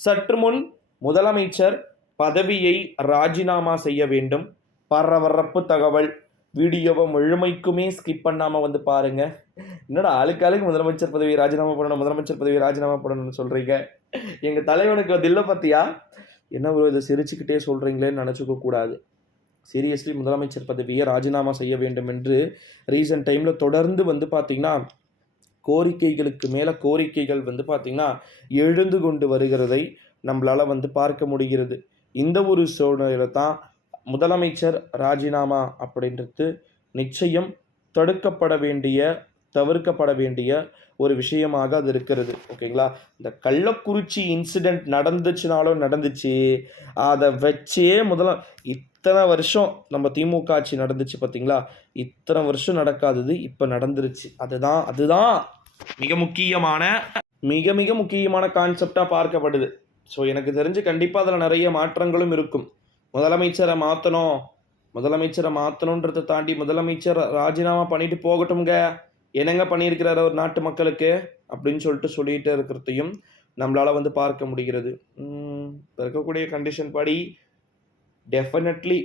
சற்று முன் முதலமைச்சர் பதவியை ராஜினாமா செய்ய வேண்டும். பரபரப்பு தகவல். வீடியோவை முழுமைக்குமே ஸ்கிப் பண்ணாமல் வந்து பாருங்க. என்னடா ஆளுக்கு முதலமைச்சர் பதவியை ராஜினாமா பண்ணணும், முதலமைச்சர் பதவியை ராஜினாமா பண்ணணும்னு சொல்றீங்க. எங்கள் தலைவனுக்கு அது இல்லை பார்த்தியா? என்ன ஒரு இதை சிரிச்சுக்கிட்டே சொல்கிறீங்களேன்னு நினச்சிக்க கூடாது. சீரியஸ்லி முதலமைச்சர் பதவியை ராஜினாமா செய்ய வேண்டும் என்று ரீசன்ட் டைமில் தொடர்ந்து வந்து பார்த்திங்கன்னா கோரிக்கைகளுக்கு மேலே கோரிக்கைகள் வந்து பார்த்திங்கன்னா எழுந்து கொண்டு வருகிறதை நம்மளால் வந்து பார்க்க முடிகிறது. இந்த ஒரு சூழ்நிலையில் தான் முதலமைச்சர் ராஜினாமா அப்படின்றது நிச்சயம் தடுக்கப்பட வேண்டிய தவிர்க்கப்பட வேண்டிய ஒரு விஷயமாக அது இருக்கிறது. ஓகேங்களா? இந்த கள்ளக்குறிச்சி இன்சிடெண்ட் நடந்துச்சுனாலும் நடந்துச்சு, அதை வச்சே இத்தனை வருஷம் நம்ம திமுக ஆட்சி நடந்துச்சு பார்த்தீங்களா? இத்தனை வருஷம் நடக்காதது இப்போ நடந்துருச்சு. அதுதான் மிக முக்கியமான கான்செப்டாக பார்க்கப்படுது. ஸோ எனக்கு தெரிஞ்சு கண்டிப்பாக அதில் நிறைய மாற்றங்களும் இருக்கும். முதலமைச்சரை மாற்றணுன்றதை தாண்டி முதலமைச்சர் ராஜினாமா பண்ணிட்டு போகட்டும்ங்க, என்னங்க பண்ணியிருக்கிறார் ஒரு நாட்டு மக்களுக்கு அப்படின்னு சொல்லிட்டு இருக்கிறதையும் நம்மளால் வந்து பார்க்க முடிகிறது. இப்போ இருக்கக்கூடிய கண்டிஷன் படி டெஃபினெட்லி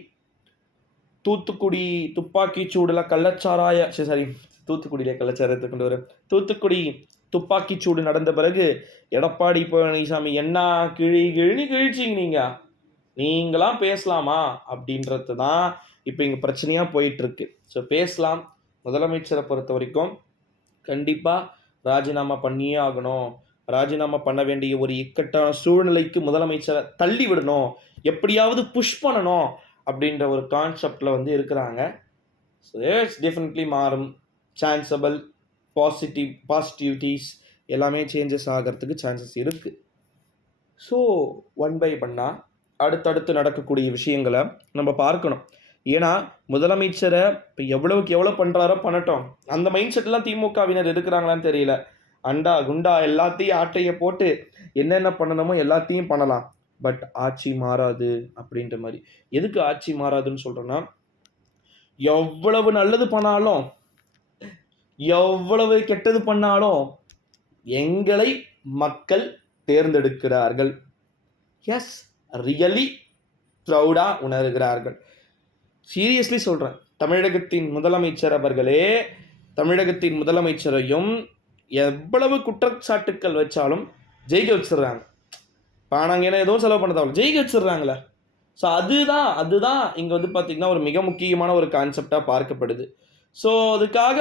தூத்துக்குடி துப்பாக்கி சூடில் தூத்துக்குடி துப்பாக்கி சூடு நடந்த பிறகு எடப்பாடி பழனிசாமி என்ன கிழிச்சிங்க நீங்களாம் பேசலாமா அப்படின்றது தான் இப்போ இங்கே பிரச்சனையாக போயிட்டுருக்கு. ஸோ பேசலாம். முதலமைச்சரை பொறுத்த வரைக்கும் கண்டிப்பாக ராஜினாமா பண்ணியே ஆகணும். ராஜினாமா பண்ண வேண்டிய ஒரு இக்கட்டான சூழ்நிலைக்கு முதலமைச்சரை தள்ளி விடணும், எப்படியாவது புஷ் பண்ணணும் அப்படின்ற ஒரு கான்செப்டில் வந்து இருக்கிறாங்க. ஸோ இட்ஸ் டெஃபினெட்லி மாறும். சான்சபிள் பாசிட்டிவிட்டிஸ் எல்லாமே சேஞ்சஸ் ஆகிறதுக்கு சான்சஸ் இருக்குது. ஸோ ஒன் பை பண்ணால் அடுத்தடுத்து நடக்கக்கூடிய விஷயங்களை நம்ம பார்க்கணும். ஏன்னா முதலமைச்சரை இப்போ எவ்வளவுக்கு எவ்வளோ பண்ணுறாரோ பண்ணட்டும், அந்த மைண்ட் செட்லாம் திமுகவினர் இருக்கிறாங்களான்னு தெரியல. அண்டா குண்டா எல்லாத்தையும் ஆட்டையை போட்டு என்னென்ன பண்ணணுமோ எல்லாத்தையும் பண்ணலாம், பட் ஆட்சி மாறாது அப்படின்ற மாதிரி. எதுக்கு ஆட்சி மாறாதுன்னு சொல்கிறேன்னா, எவ்வளவு நல்லது பண்ணாலும் எவ்வளவு கெட்டது பண்ணாலும் எங்களை மக்கள் தேர்ந்தெடுக்கிறார்கள். எஸ், ரியலி ப்ரௌடாக உணர்கிறார்கள். சீரியஸ்லி சொல்கிறேன். தமிழகத்தின் முதலமைச்சரையும் எவ்வளவு குற்றச்சாட்டுக்கள் வச்சாலும் ஜெயிக்க வச்சிடுறாங்க. பானாங்கன்னா எதுவும் செலவு பண்ணதாலும் ஜெயிக்க வச்சிடுறாங்களே. ஸோ அதுதான் இங்கே வந்து பார்த்திங்கன்னா ஒரு மிக முக்கியமான ஒரு கான்செப்டாக பார்க்கப்படுது. ஸோ அதுக்காக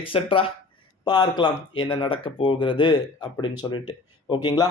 எக்ஸெட்ரா பார்க்கலாம் என்ன நடக்க போகிறது அப்படின்னு சொல்லிட்டு. ஓகேங்களா?